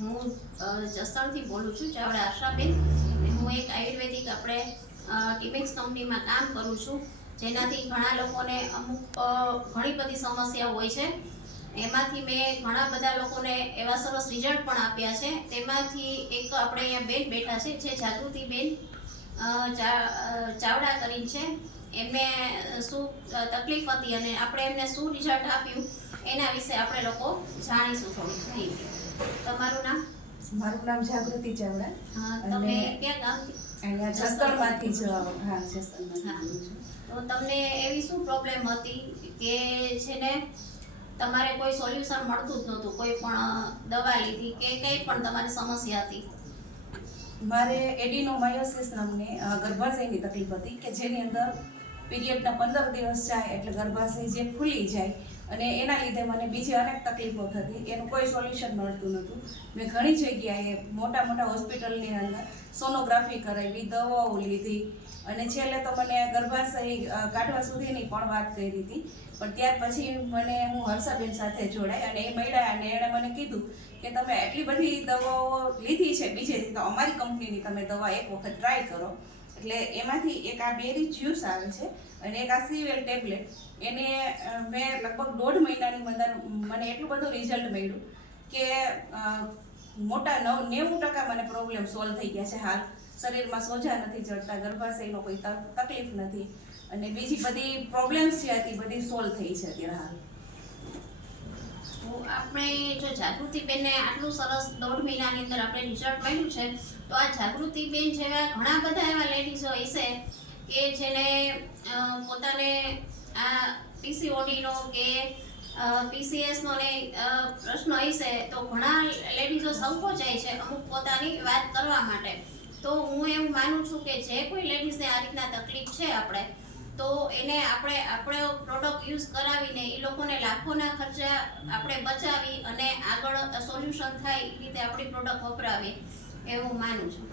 હું જસણથી બોલું છું, ચાવડા આશાબેન. હું એક આયુર્વેદિક આપણે ટીમેક્સ કંપનીમાં કામ કરું છું, જેનાથી ઘણા લોકોને અમુક ઘણી બધી સમસ્યા હોય છે. એમાંથી મેં ઘણા બધા લોકોને એવા સરસ રિઝલ્ટ પણ આપ્યા છે. તેમાંથી એક આપણે અહીંયા બેન બેઠા છે, જે જાગૃતિબેન ચાવડા કરીને છે. એમને શું તકલીફ હતી અને આપણે એમને શું રિઝલ્ટ આપ્યું એના વિશે આપણે લોકો જાણીશું થોડું માહિતી તમારું નામ? મારું નામ જાગૃતિ ચાવડા. હા, તમે ક્યાં ગામથી? અહીંયા જસદણમાંથી. જ હા જસદણમાંથી. તો તમને એવી શું પ્રોબ્લેમ હતી કે છે ને તમારે કોઈ સોલ્યુશન મળતું જ નહોતું કોઈ પણ દવા લીધી કે કંઈ પણ તમારી સમસ્યા હતી? મારે એડિનોમાયોસિસ નામની ગર્ભાશયની તકલીફ હતી કે જેની અંદર પીરિયડના પંદર દિવસ જાય એટલે ગર્ભાશય જે ફૂલી જાય અને એના લીધે મને બીજી અનેક તકલીફો થતી. એનું કોઈ સોલ્યુશન મળતું નહોતું. મેં ઘણી જગ્યાએ મોટા મોટા હોસ્પિટલની અંદર સોનોગ્રાફી કરાવી, દવાઓ લીધી અને છેલ્લે તો મને ગર્ભાશય કાઢવા સુધીની પણ વાત કરી હતી. પણ ત્યાર પછી મને હું હર્ષાબેન સાથે જોડાઈ અને એ મળ્યા અને એણે મને કીધું કે તમે એટલી બધી દવાઓ લીધી છે. બીજેથી તો અમારી કંપનીની તમે દવા એક વખત ટ્રાય કરો. એટલે એમાંથી એક આ બેરી જ્યુસ આવે છે અને એક આ સીવેલ ટેબ્લેટ એને મેં લગભગ દોઢ મહિનાની અંદર મને એટલું બધું રિઝલ્ટ મળ્યું કે મોટા નવ, નેવું ટકા મને પ્રોબ્લેમ સોલ્વ થઈ ગયા છે હાલ. શરીરમાં સોજા નથી ચડતા ગર્ભાશયનો કોઈ તક- તકલીફ નથી. અને બીજી બધી પ્રોબ્લેમ્સ જે હતી, બધી સોલ્વ થઈ છે અત્યારે હાલ. આપણે જો જાગૃતિબેનને આટલું સરસ દોઢ મહિનાની અંદર આપણે રિઝલ્ટ મળ્યું છે, તો આ જાગૃતિ બેન જેવા ઘણા બધા એવા લેડીઝો હશે કે જેને પોતાને આ પીસીઓડીનો કે પીસીએસનો ને પ્રશ્ન હશે તો ઘણા લેડીઝો સંકોચાય છે અમુક પોતાની વાત કરવા માટે. તો હું એવું માનું છું કે જે કોઈ લેડીઝને આ રીતના તકલીફ છે આપણે તો એને આપણે આપણો પ્રોડક્ટ યુઝ કરાવીને એ લોકોને લાખોના ખર્ચા આપણે બચાવી અને આગળ સોલ્યુશન થાય એ રીતે આપણી પ્રોડક્ટ વપરાવીએ એવું માનું છું.